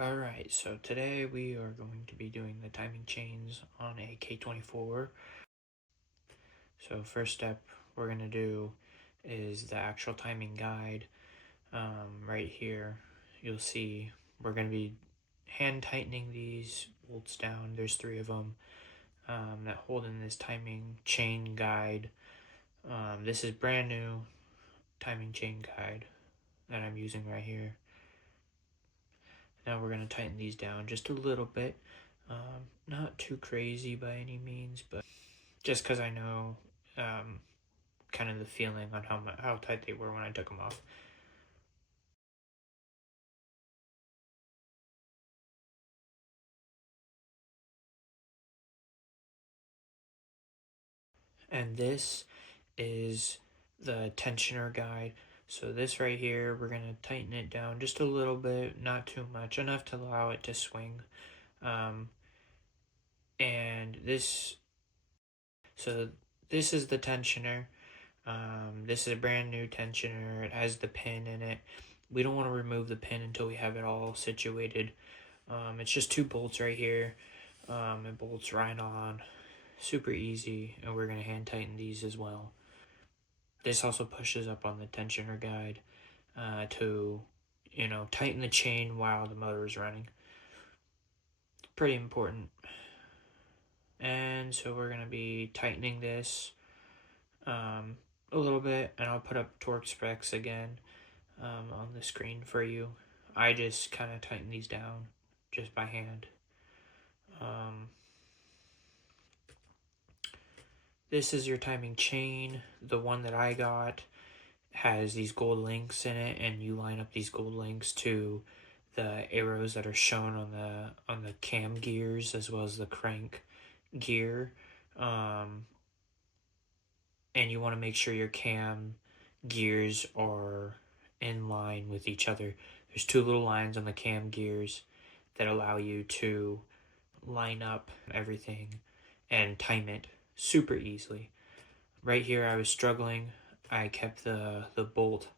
Alright, so today we are going to be doing the timing chains on a K24. So first step we're going to do is the actual timing guide. Right here you'll see we're going to be hand tightening these bolts down. There's three of them that hold in this timing chain guide. This is brand new timing chain guide that I'm using right here. Now we're going to tighten these down just a little bit. Not too crazy by any means, but just because I know kind of the feeling on how tight they were when I took them off. And this is the tensioner guide. So this right here, we're going to tighten it down just a little bit, not too much, enough to allow it to swing. Um, and this, so this is the tensioner. This is a brand new tensioner. It has the pin in it. We don't want to remove the pin until we have it all situated. It's just two bolts right here. It bolts right on. Super easy, and we're going to hand tighten these as well. This also pushes up on the tensioner guide to, tighten the chain while the motor is running. Pretty important. And so we're going to be tightening this a little bit, and I'll put up torque specs again on the screen for you. I just kind of tighten these down just by hand. This is your timing chain. The one that I got has these gold links in it, and you line up these gold links to the arrows that are shown on the cam gears as well as the crank gear. And you want to make sure your cam gears are in line with each other. There's two little lines on the cam gears that allow you to line up everything and time it super easily. Right here I was struggling. I kept the bolt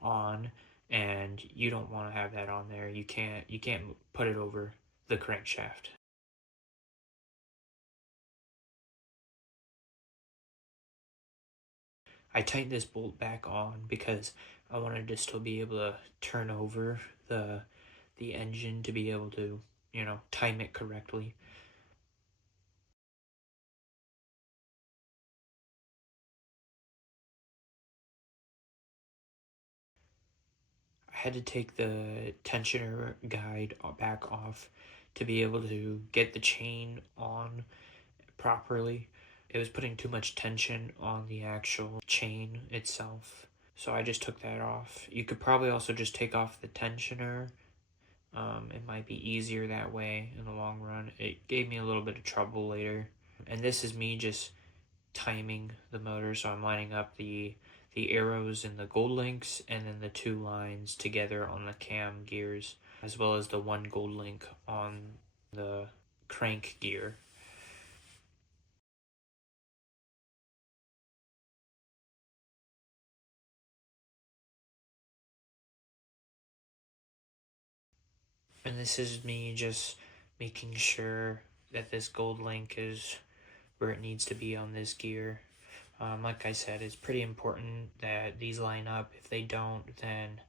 on, and you don't want to have that on there. You can't put it over the crankshaft. I tightened this bolt back on because I wanted to still be able to turn over the engine to be able to, time it correctly. I had to take the tensioner guide back off to be able to get the chain on properly. It was putting too much tension on the actual chain itself. So I just took that off. You could probably also just take off the tensioner. It might be easier that way in the long run. It gave me a little bit of trouble later. And this is me just timing the motor. So I'm lining up the arrows and the gold links, and then the two lines together on the cam gears, as well as the one gold link on the crank gear. And this is me just making sure that this gold link is where it needs to be on this gear. Like I said, it's pretty important that these line up. If they don't, then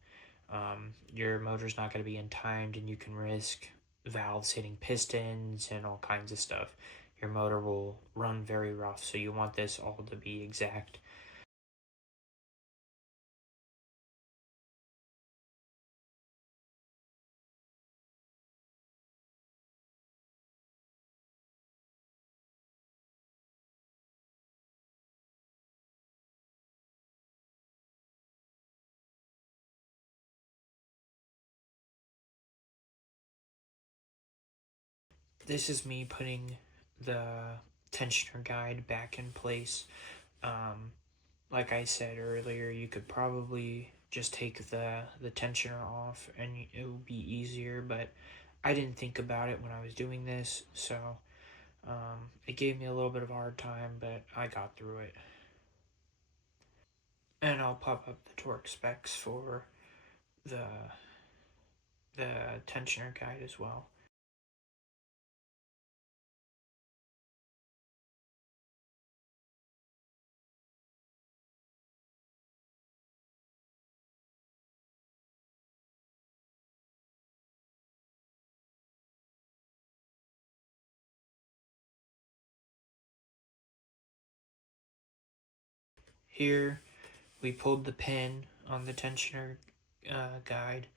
your motor's not going to be in timed, and you can risk valves hitting pistons and all kinds of stuff. Your motor will run very rough, so you want this all to be exact. This is me putting the tensioner guide back in place. Um, like I said earlier, you could probably just take the tensioner off and it would be easier, but I didn't think about it when I was doing this, so it gave me a little bit of a hard time, but I got through it. And I'll pop up the torque specs for the the tensioner guide as well. Here we pulled the pin on the tensioner guide,